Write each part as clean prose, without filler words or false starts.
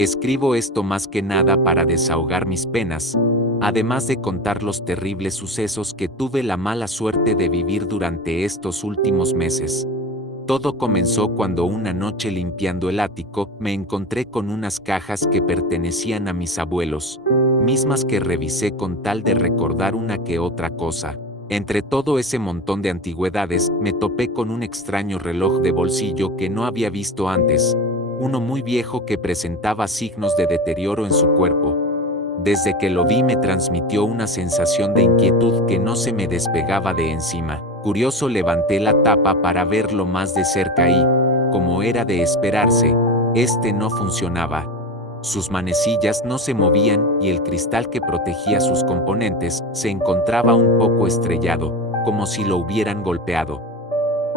Escribo esto más que nada para desahogar mis penas, además de contar los terribles sucesos que tuve la mala suerte de vivir durante estos últimos meses. Todo comenzó cuando una noche limpiando el ático me encontré con unas cajas que pertenecían a mis abuelos, mismas que revisé con tal de recordar una que otra cosa. Entre todo ese montón de antigüedades me topé con un extraño reloj de bolsillo que no había visto antes, uno muy viejo que presentaba signos de deterioro en su cuerpo. Desde que lo vi me transmitió una sensación de inquietud que no se me despegaba de encima. Curioso levanté la tapa para verlo más de cerca y, como era de esperarse, este no funcionaba. Sus manecillas no se movían y el cristal que protegía sus componentes se encontraba un poco estrellado, como si lo hubieran golpeado.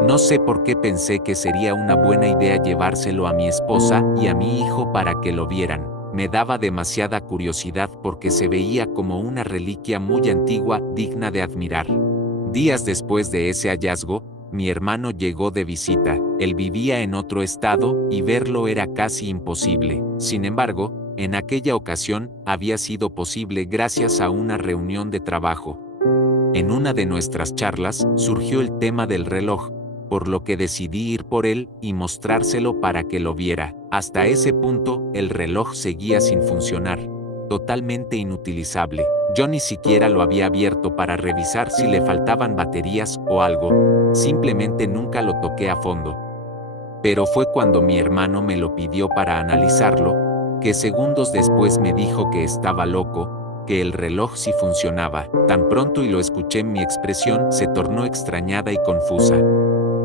No sé por qué pensé que sería una buena idea llevárselo a mi esposa y a mi hijo para que lo vieran. Me daba demasiada curiosidad porque se veía como una reliquia muy antigua, digna de admirar. Días después de ese hallazgo, mi hermano llegó de visita. Él vivía en otro estado y verlo era casi imposible. Sin embargo, en aquella ocasión había sido posible gracias a una reunión de trabajo. En una de nuestras charlas surgió el tema del reloj, por lo que decidí ir por él y mostrárselo para que lo viera. Hasta ese punto, el reloj seguía sin funcionar, totalmente inutilizable. Yo ni siquiera lo había abierto para revisar si le faltaban baterías o algo, simplemente nunca lo toqué a fondo. Pero fue cuando mi hermano me lo pidió para analizarlo, que segundos después me dijo que estaba loco, que el reloj sí funcionaba. Tan pronto y lo escuché, mi expresión se tornó extrañada y confusa.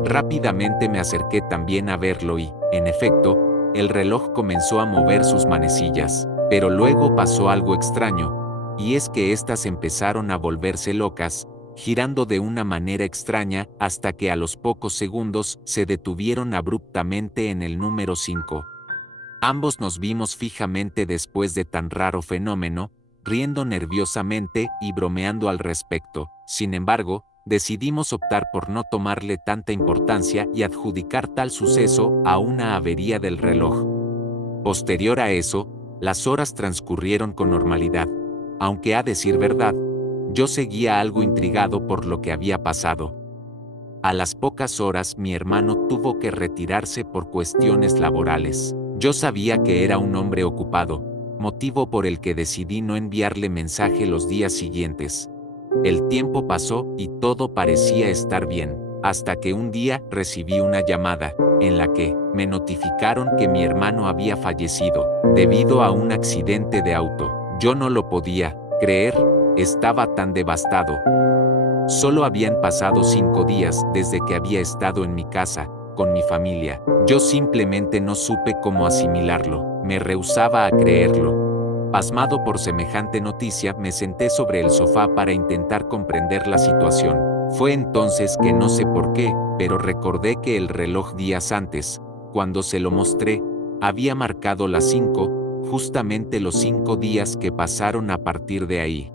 Rápidamente me acerqué también a verlo y, en efecto, el reloj comenzó a mover sus manecillas. Pero luego pasó algo extraño, y es que éstas empezaron a volverse locas, girando de una manera extraña hasta que a los pocos segundos se detuvieron abruptamente en el número 5. Ambos nos vimos fijamente después de tan raro fenómeno, riendo nerviosamente y bromeando al respecto. Sin embargo, decidimos optar por no tomarle tanta importancia y adjudicar tal suceso a una avería del reloj. Posterior a eso, las horas transcurrieron con normalidad, aunque a decir verdad, yo seguía algo intrigado por lo que había pasado. A las pocas horas mi hermano tuvo que retirarse por cuestiones laborales. Yo sabía que era un hombre ocupado, motivo por el que decidí no enviarle mensaje los días siguientes. El tiempo pasó y todo parecía estar bien, hasta que un día recibí una llamada, en la que me notificaron que mi hermano había fallecido, debido a un accidente de auto. Yo no lo podía creer, estaba tan devastado. Solo habían pasado 5 días desde que había estado en mi casa, con mi familia. Yo simplemente no supe cómo asimilarlo, me rehusaba a creerlo. Pasmado por semejante noticia, me senté sobre el sofá para intentar comprender la situación. Fue entonces que no sé por qué, pero recordé que el reloj días antes, cuando se lo mostré, había marcado las 5, justamente los 5 días que pasaron a partir de ahí.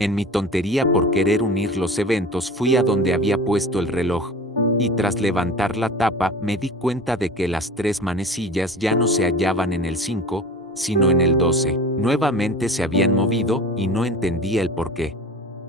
En mi tontería por querer unir los eventos fui a donde había puesto el reloj, y tras levantar la tapa me di cuenta de que las 3 manecillas ya no se hallaban en el 5, sino en el 12. Nuevamente se habían movido y no entendía el porqué.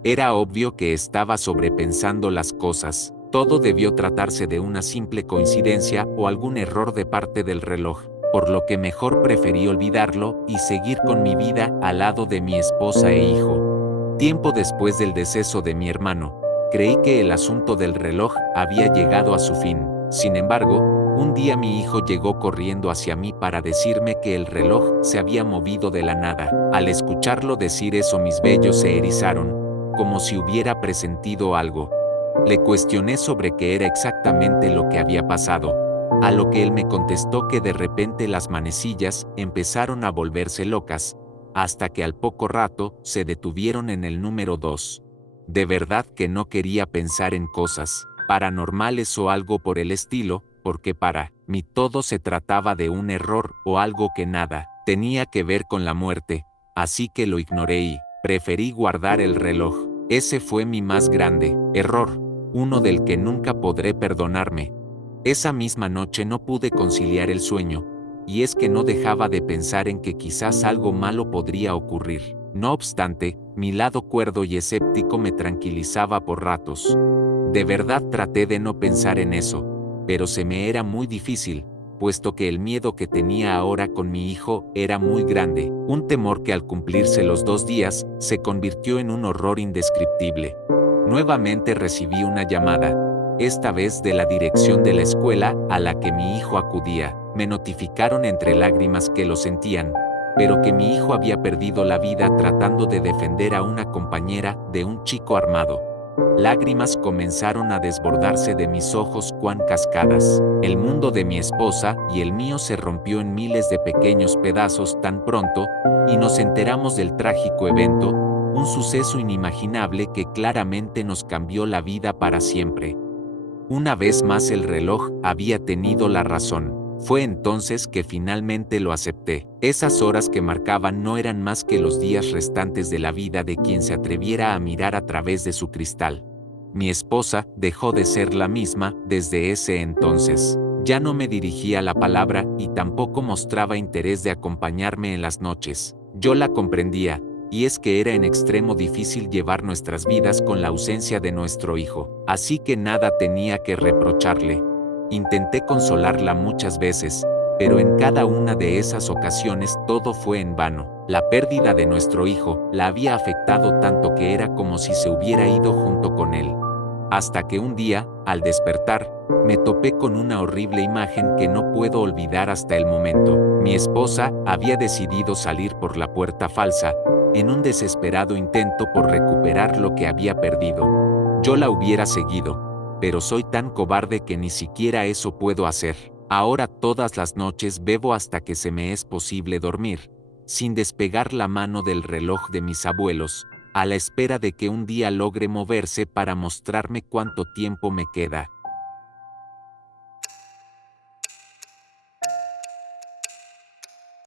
Era obvio que estaba sobrepensando las cosas. Todo debió tratarse de una simple coincidencia o algún error de parte del reloj, por lo que mejor preferí olvidarlo y seguir con mi vida al lado de mi esposa e hijo. Tiempo después del deceso de mi hermano, creí que el asunto del reloj había llegado a su fin. Sin embargo, un día mi hijo llegó corriendo hacia mí para decirme que el reloj se había movido de la nada. Al escucharlo decir eso, mis vellos se erizaron, como si hubiera presentido algo. Le cuestioné sobre qué era exactamente lo que había pasado, a lo que él me contestó que de repente las manecillas empezaron a volverse locas, hasta que al poco rato se detuvieron en el número 2. De verdad que no quería pensar en cosas paranormales o algo por el estilo, porque para mí todo se trataba de un error o algo que nada tenía que ver con la muerte, así que lo ignoré y preferí guardar el reloj. Ese fue mi más grande error, uno del que nunca podré perdonarme. Esa misma noche no pude conciliar el sueño, y es que no dejaba de pensar en que quizás algo malo podría ocurrir. No obstante, mi lado cuerdo y escéptico me tranquilizaba por ratos. De verdad traté de no pensar en eso, pero se me era muy difícil, puesto que el miedo que tenía ahora con mi hijo era muy grande, un temor que al cumplirse los 2 días, se convirtió en un horror indescriptible. Nuevamente recibí una llamada, esta vez de la dirección de la escuela a la que mi hijo acudía. Me notificaron entre lágrimas que lo sentían, pero que mi hijo había perdido la vida tratando de defender a una compañera de un chico armado. Lágrimas comenzaron a desbordarse de mis ojos cuan cascadas. El mundo de mi esposa y el mío se rompió en miles de pequeños pedazos tan pronto, y nos enteramos del trágico evento, un suceso inimaginable que claramente nos cambió la vida para siempre. Una vez más el reloj había tenido la razón. Fue entonces que finalmente lo acepté. Esas horas que marcaban no eran más que los días restantes de la vida de quien se atreviera a mirar a través de su cristal. Mi esposa dejó de ser la misma desde ese entonces. Ya no me dirigía la palabra y tampoco mostraba interés de acompañarme en las noches. Yo la comprendía, y es que era en extremo difícil llevar nuestras vidas con la ausencia de nuestro hijo, así que nada tenía que reprocharle. Intenté consolarla muchas veces, pero en cada una de esas ocasiones todo fue en vano. La pérdida de nuestro hijo la había afectado tanto que era como si se hubiera ido junto con él. Hasta que un día, al despertar, me topé con una horrible imagen que no puedo olvidar hasta el momento. Mi esposa había decidido salir por la puerta falsa, en un desesperado intento por recuperar lo que había perdido. Yo la hubiera seguido, pero soy tan cobarde que ni siquiera eso puedo hacer. Ahora todas las noches bebo hasta que se me es posible dormir, sin despegar la mano del reloj de mis abuelos, a la espera de que un día logre moverse para mostrarme cuánto tiempo me queda.